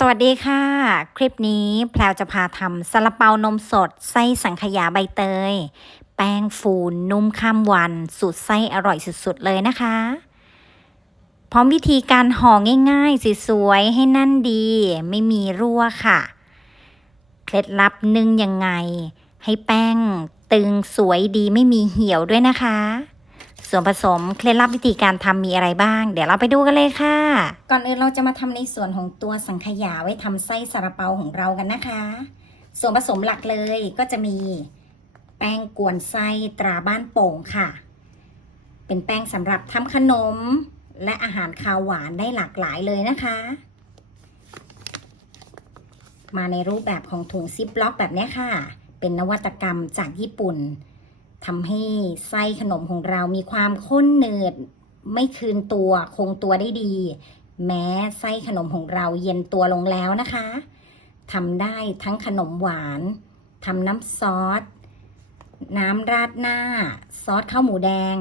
สวัสดีค่ะ คลิปนี้แพลวจะพาทำซาลาเปานมสด ไส้สังขยาใบเตย แป้งฟูนุ่มข้ามวัน สูตรไส้อร่อยสุดๆเลยนะคะ พร้อมวิธีการห่อง่ายๆสวยๆให้นั่นดี ไม่มีรั่วค่ะ เคล็ดลับนึ่งยังไง ให้แป้งตึงสวยดีไม่มีเหี่ยวด้วยนะคะ ส่วนผสมเคล็ดลับวิธีการทำมีอะไรบ้าง เดี๋ยวเราไปดูกันเลยค่ะ ก่อนอื่นเราจะมาทำในส่วนของตัวสังขยาไว้ทำไส้ซาลาเปาของเรากันนะคะ ส่วนผสมหลักเลยก็จะมีแป้งกวนไส้ตราบ้านโป่งค่ะ เป็นแป้งสำหรับทำขนมและอาหารคาวหวานได้หลากหลายเลยนะคะ มาในรูปแบบของถุงซิปล็อกแบบนี้ค่ะ เป็นนวัตกรรมจากญี่ปุ่น ทำให้ไส้ขนมของเรามีความข้นหนืดไม่คืนตัวคงตัวได้ดี แม้ไส้ขนมของเราเย็นตัวลงแล้วนะคะทำได้ทั้งขนมหวานทำน้ำซอส น้ำราดหน้า ซอสข้าวหมูแดง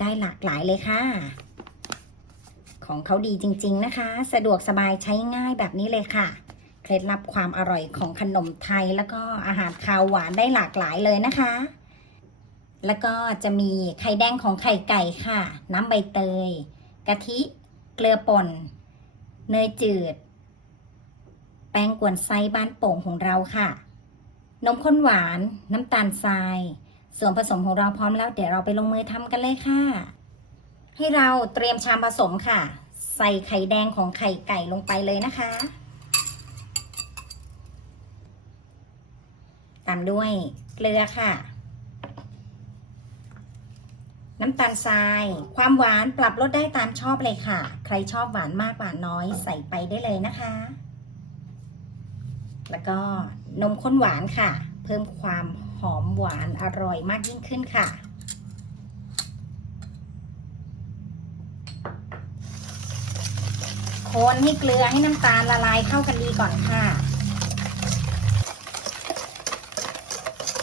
ได้หลากหลายเลยค่ะ ของเขาดีจริง ๆนะคะ สะดวกสบายใช้ง่ายแบบนี้เลยค่ะ เคล็ดลับความอร่อยของขนมไทยแล้วก็อาหารคาวหวานได้หลากหลายเลยนะคะ แล้วก็จะมีไข่แดงของไข่ไก่ค่ะ น้ำใบเตย กะทิ เกลือป่น เนยจืด แป้งกวนไส้บ้านโป่งของเราค่ะ นมข้นหวาน น้ำตาลทราย ส่วนผสมของเราพร้อมแล้วเดี๋ยวเราไปลงมือทำกันเลยค่ะ ให้เราเตรียมชามผสมค่ะ ใส่ไข่แดงของไข่ไก่ลงไปเลยนะคะ ตามด้วยเกลือค่ะ น้ำตาลทราย ความหวานปรับลดได้ตามชอบเลยค่ะ ใครชอบหวานมากหวานน้อยใส่ไปได้เลยนะคะ แล้วก็นมข้นหวานค่ะ เพิ่มความหอมหวานอร่อยมากยิ่งขึ้นค่ะ คนให้เกลือให้น้ำตาลละลายเข้ากันดีก่อนค่ะ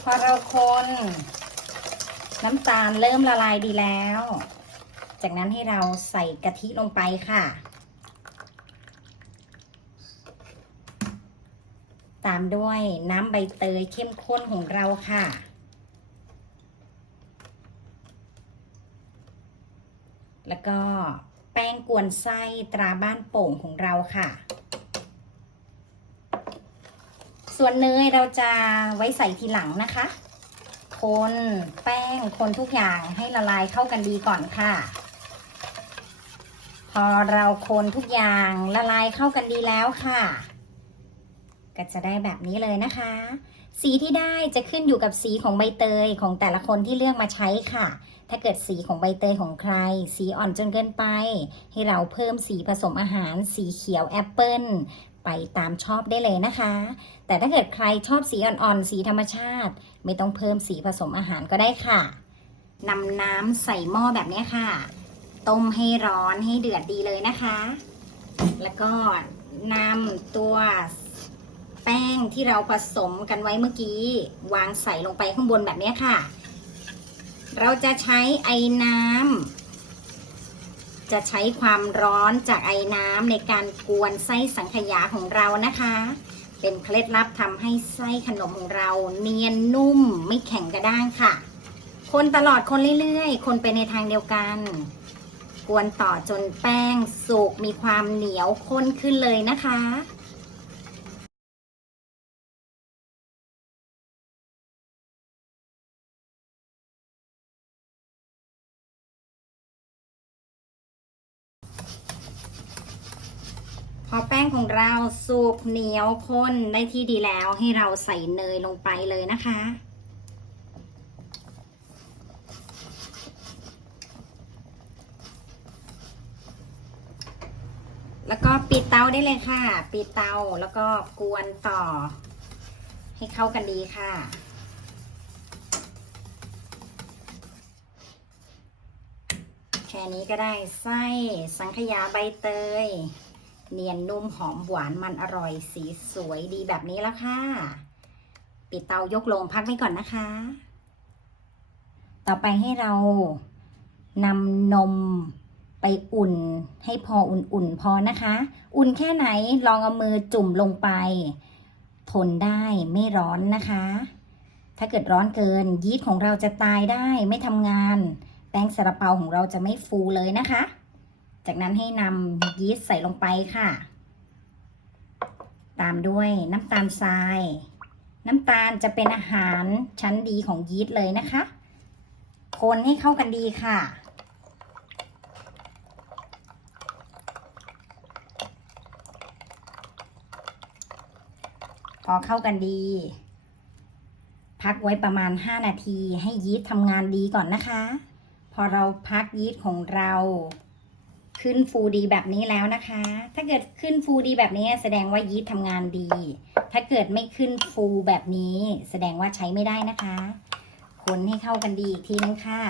พอเราคน น้ำตาลเริ่มละลายดีแล้ว จากนั้นให้เราใส่กะทิลงไปค่ะ ตามด้วยน้ำใบเตยเข้มข้นของเราค่ะ แล้วก็แป้งกวนไส้ตราบ้านโป่งของเราค่ะ ส่วนเนยเราจะไว้ใส่ทีหลังนะคะ คนแป้งคนทุกอย่างให้ละลายเข้ากันดีก่อนค่ะ พอเราคนทุกอย่างละลายเข้ากันดีแล้วค่ะ ก็จะได้แบบนี้เลยนะคะ สีที่ได้จะขึ้นอยู่กับสีของใบเตยของแต่ละคนที่เลือกมาใช้ค่ะ ถ้าเกิดสีของใบเตยของใคร สีอ่อนจนเกินไป ให้เราเพิ่มสีผสมอาหาร สีเขียวแอปเปิล ไปตามชอบได้เลยนะคะ แต่ถ้าเกิดใครชอบสีอ่อนๆ สีธรรมชาติ ไม่ต้องเพิ่มสีผสมอาหารก็ได้ค่ะนำน้ำใส่หม้อแบบนี้ค่ะ ต้มให้ร้อนให้เดือดดีเลยนะคะ แล้วก็นำตัวแป้งที่เราผสมกันไว้เมื่อกี้ วางใส่ลงไปข้างบนแบบนี้ค่ะ เราจะใช้ไอ้น้ำ จะใช้ความร้อนจากไอ้น้ำในการกวนไส้สังขยาของเรานะคะ เป็นเคล็ดลับทำให้ไส้ขนมของเราเนียนนุ่มไม่แข็งกระด้างค่ะ คนตลอดคนเรื่อยๆ คนไปในทางเดียวกัน กวนต่อจนแป้งสุกมีความเหนียวข้นขึ้นเลยนะคะ เราสุกเหนียวข้นได้ที่ดีแล้วให้เราใส่เนยลงไปเลยนะคะ แล้วก็ปิดเตาได้เลยค่ะ ปิดเตาแล้วก็กวนต่อ ให้เข้ากันดีค่ะแค่นี้ก็ได้ไส้สังขยาใบเตย เนียนนุ่มหอมหวานมันอร่อยสีสวยดีแบบนี้แล้วค่ะ ปิดเตายกลงพักไว้ก่อนนะคะ ต่อไปให้เรานำนมไปอุ่นให้พออุ่นๆพอนะคะ อุ่นแค่ไหนลองเอามือจุ่มลงไป ทนได้ไม่ร้อนนะคะ ถ้าเกิดร้อนเกินยีสต์ของเราจะตายได้ไม่ทำงาน แป้งซาลาเปาของเราจะไม่ฟูเลยนะคะ จากนั้นให้นำยีสต์ใส่ลงไปค่ะ ตามด้วยน้ำตาลทราย น้ำตาลจะเป็นอาหารชั้นดีของยีสต์เลยนะคะ คนให้เข้ากันดีค่ะ พอเข้ากันดี พักไว้ประมาณ 5 นาทีให้ยีสต์ทำงานดีก่อนนะคะ พอเราพักยีสต์ของเรา ขึ้นฟูดีแบบนี้แล้วนะคะ ถ้าเกิดขึ้นฟูดีแบบนี้แสดงว่ายีสต์ทำงานดี ถ้าเกิดไม่ขึ้นฟูแบบนี้ แสดงว่าใช้ไม่ได้นะคะ คนให้เข้ากันดีอีกทีนึงค่ะ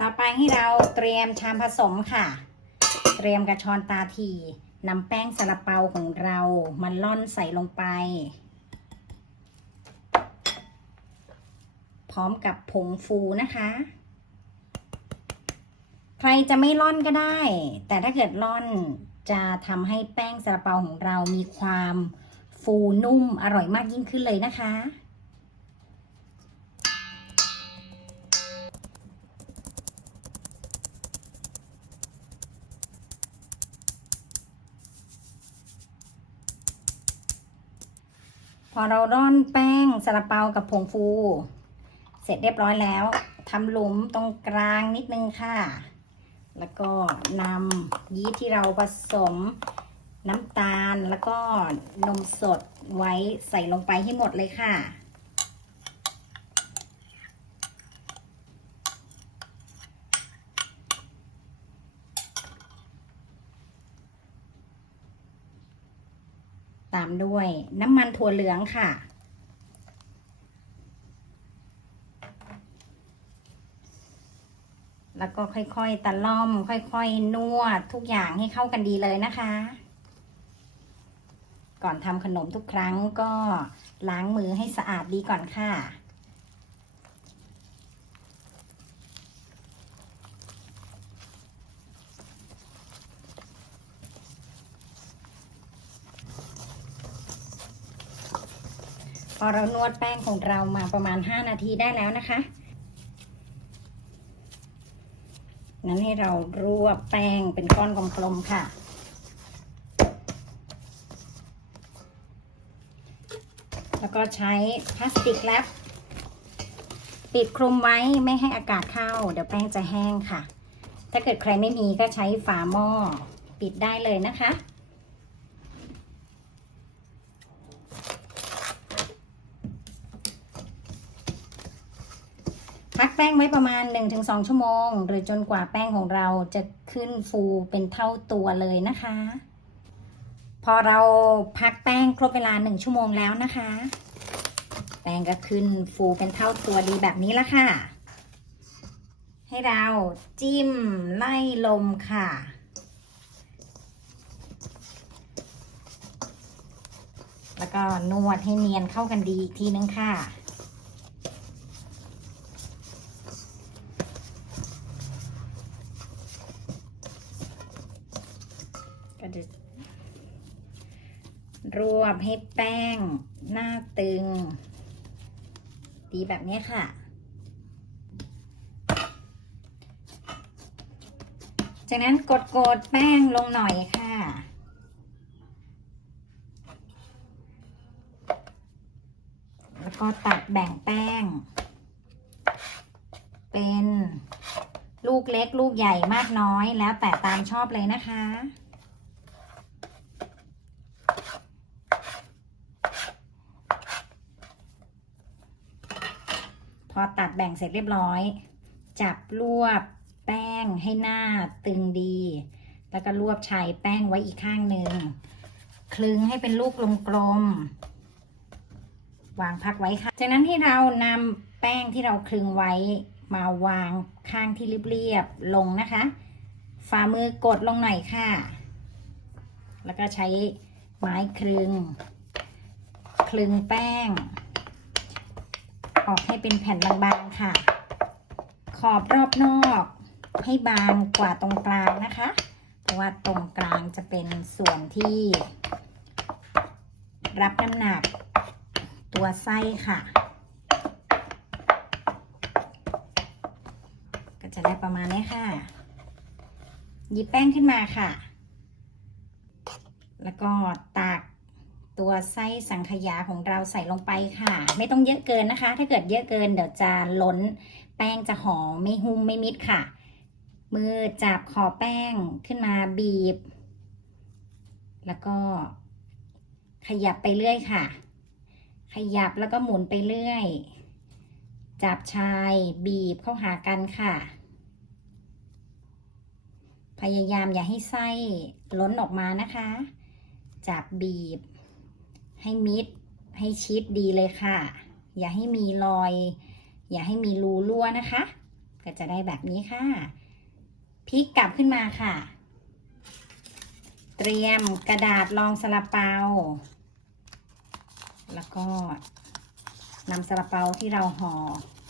ต่อไปให้เราเตรียมชามผสมค่ะ เตรียมกระชอนตาทีนำแป้งซาลาเปาของเรามาล่อนใส่ลงไป พร้อมกับผงฟูนะคะ ใครจะไม่ล่อนก็ได้ แต่ถ้าเกิดล่อนจะทำให้แป้งซาลาเปาของเรามีความฟูนุ่มอร่อยมากยิ่งขึ้นเลยนะคะ พอเราร่อนแป้งซาลาเปากับผงฟู เสร็จเรียบร้อยแล้วทำหลุมตรงกลางนิดนึงค่ะ แล้วก็นำยีสต์ที่เราผสมน้ำตาลแล้วก็นมสดไว้ใส่ลงไปให้หมดเลยค่ะ ตามด้วยน้ำมันถั่วเหลืองค่ะ แล้วก็ค่อยๆตะล่อม ค่อยๆนวดทุกอย่างให้เข้ากันดีเลยนะคะ ก่อนทำขนมทุกครั้งก็ล้างมือให้สะอาดดีก่อนค่ะพอเรานวดแป้งของเรามาประมาณ 5 นาทีได้แล้วนะคะ นั้นให้เรารวบแป้งเป็นก้อนกลมๆค่ะ แล้วก็ใช้พลาสติกแรปปิดคลุมไว้ไม่ให้อากาศเข้า เดี๋ยวแป้งจะแห้งค่ะ ถ้าเกิดใครไม่มีก็ใช้ฝาหม้อปิดได้เลยนะคะ พักแป้ง ไว้ประมาณ 1-2 ชั่วโมง หรือจนกว่าแป้งของเราจะขึ้นฟูเป็นเท่าตัวเลยนะคะ พอเราพักแป้งครบเวลา 1 ชั่วโมงแล้วนะคะ แป้งก็ขึ้นฟูเป็นเท่าตัวดีแบบนี้ละค่ะ ให้เราจิ้มไล่ลมค่ะแล้วก็นวดให้เนียนเข้ากันดีอีกทีนึงค่ะ ก็จะ รวบให้แป้งหน้าตึงดีแบบนี้ค่ะ จากนั้นกดกดๆแป้งลงหน่อยค่ะแล้วก็ตัดแบ่งแป้ง เป็นลูกเล็กลูกใหญ่มากน้อยแล้วแต่ตามชอบเลยนะคะ พอตัดแบ่งเสร็จเรียบร้อย จับรวบแป้งให้หน้าตึงดี แล้วก็รวบชายแป้งไว้อีกข้างหนึ่งคลึงให้เป็นลูกกลมๆวางพักไว้ค่ะ จากนั้นให้เรานำแป้งที่เราคลึงไว้มาวางข้างที่เรียบๆลงนะคะ ฝ่ามือกดลงหน่อยค่ะ แล้วก็ใช้ไม้คลึง คลึงแป้ง ออกให้เป็นแผ่นบางๆค่ะ ขอบรอบนอกให้บางกว่าตรงกลางนะคะ เพราะว่าตรงกลางจะเป็นส่วนที่ รับน้ำหนัก ตัวไส้ค่ะ ก็จะได้ประมาณนี้ค่ะ หยิบแป้งขึ้นมาค่ะ แล้วก็ตัก ตัวไส้สังขยาของเราใส่ลงไปค่ะ ไม่ต้องเยอะเกินนะคะ ถ้าเกิดเยอะเกินเดี๋ยวจะล้น แป้งจะหอมไม่หุ้มไม่มิดค่ะ มือจับขอบแป้งขึ้นมาบีบ แล้วก็ขยับไปเรื่อยค่ะ ขยับแล้วก็หมุนไปเรื่อย จับชายบีบเข้าหากันค่ะ พยายามอย่าให้ไส้ล้นออกมานะคะ จับบีบ ให้มิด ให้ชิดดีเลยค่ะ อย่าให้มีรอย อย่าให้มีรูรั่วนะคะ ก็จะได้แบบนี้ค่ะ พลิกกลับขึ้นมาค่ะ เตรียมกระดาษรองซาลาเปา แล้วก็นำซาลาเปาที่เราห่อ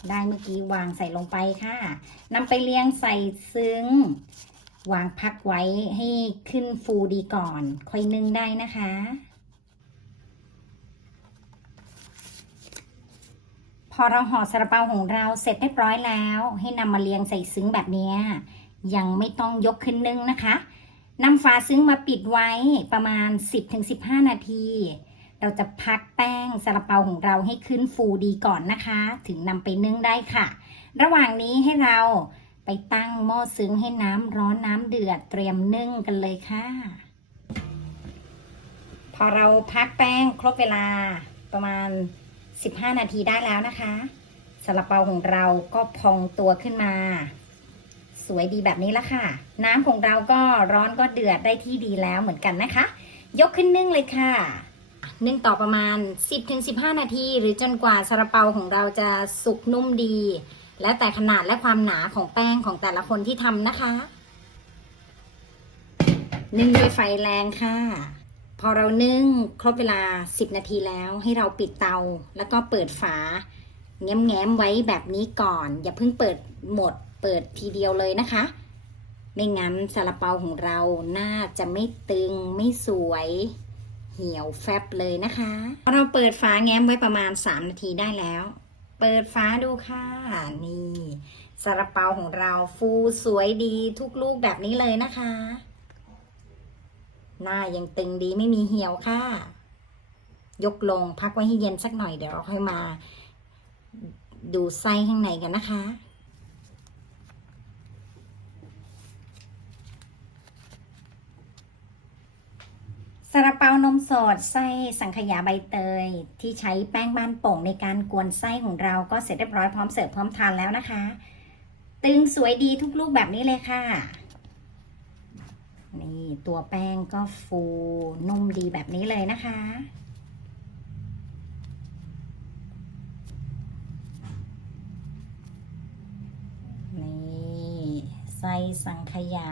ได้เมื่อกี้วางใส่ลงไปค่ะนำไปเรียงใส่ซึ้ง วางพักไว้ให้ขึ้นฟูดีก่อน ค่อยนึ่งได้นะคะ อเราห่อซาลาเปาของเราเสร็จเรียบร้อยแล้ว ให้นำมาเรียงใส่ซึ้งแบบนี้ยยังไม่ต้องยกขึ้นนึ่งนะคะนำฝาซึ้งมาปิดไว้ประมาณ 10-15 นาที เราจะพักแป้งซาลาเปาของเราให้ขึ้นฟูดีก่อนนะคะ ถึงนำไปนึ่งได้ค่ะ ระหว่างนี้ให้เราไปตั้งหม้อซึ้งให้น้ำร้อนน้ำเดือดเตรียมนึ่งกันเลยค่ะ พอเราพักแป้งครบเวลาประมาณ 15 นาทีได้แล้วนะคะซาลาเปาของเราก็พองตัวขึ้นมา สวยดีแบบนี้ละค่ะ น้ำของเราก็ร้อนก็เดือดได้ที่ดีแล้วเหมือนกันนะคะ ยกขึ้นนึ่งเลยค่ะนึ่งต่อประมาณ 10-15 นาที หรือจนกว่าซาลาเปาของเราจะสุกนุ่มดี แล้วแต่ขนาดและความหนาของแป้งของแต่ละคนที่ทำนะคะนึ่งด้วยไฟแรงค่ะ พอเรานึ่งครบเวลา 10 นาทีแล้วให้เราปิดเตา แล้วก็เปิดฝา แง้มๆไว้แบบนี้ก่อน อย่าเพิ่งเปิดหมด เปิดทีเดียวเลยนะคะ ไม่งั้นซาลาเปาของเราน่าจะไม่ตึงไม่สวย เหี่ยวแฟบเลยนะคะเราเปิดฝาแง้มไว้ประมาณ 3 นาทีได้แล้ว เปิดฝาดูค่ะนี่ซาลาเปาของเราฟูสวยดีทุกลูกแบบนี้เลยนะคะ หน้ายังตึงดีไม่มีเหี่ยวค่ะ ยกลงพักไว้ให้เย็นสักหน่อยเดี๋ยวเราค่อยมา ดูไส้ข้างในกันนะคะ ซาลาเปานมสดไส้สังขยาใบเตย ที่ใช้แป้งบ้านโป่งในการกวนไส้ของเราก็เสร็จเรียบร้อยพร้อมเสิร์ฟพร้อมทานแล้วนะคะ ตึงสวยดีทุกลูกแบบนี้เลยค่ะ นี่ ตัวแป้งก็ฟูนุ่มดีแบบนี้เลยนะคะ นี่ไส้สังขยา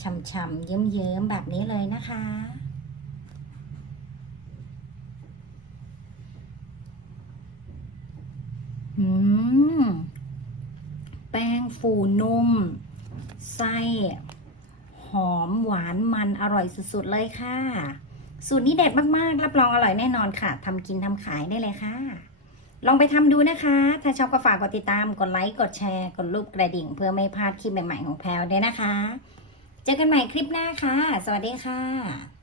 ฉ่ำๆเยิ้มๆแบบนี้เลยนะคะอืม แป้งฟูนุ่ม ไส้ หอมหวานมันอร่อยสุดๆเลยค่ะ สูตรนี้เด็ดมากๆ รับรองอร่อยแน่นอนค่ะทำกินทำขายได้เลยค่ะ ลองไปทำดูนะคะ ถ้าชอบก็ฝากกดติดตาม กดไลค์ กดแชร์ กดรูปกระดิ่ง เพื่อไม่พลาดคลิปใหม่ๆของแพลวด้วยนะคะ เจอกันใหม่คลิปหน้าค่ะ สวัสดีค่ะ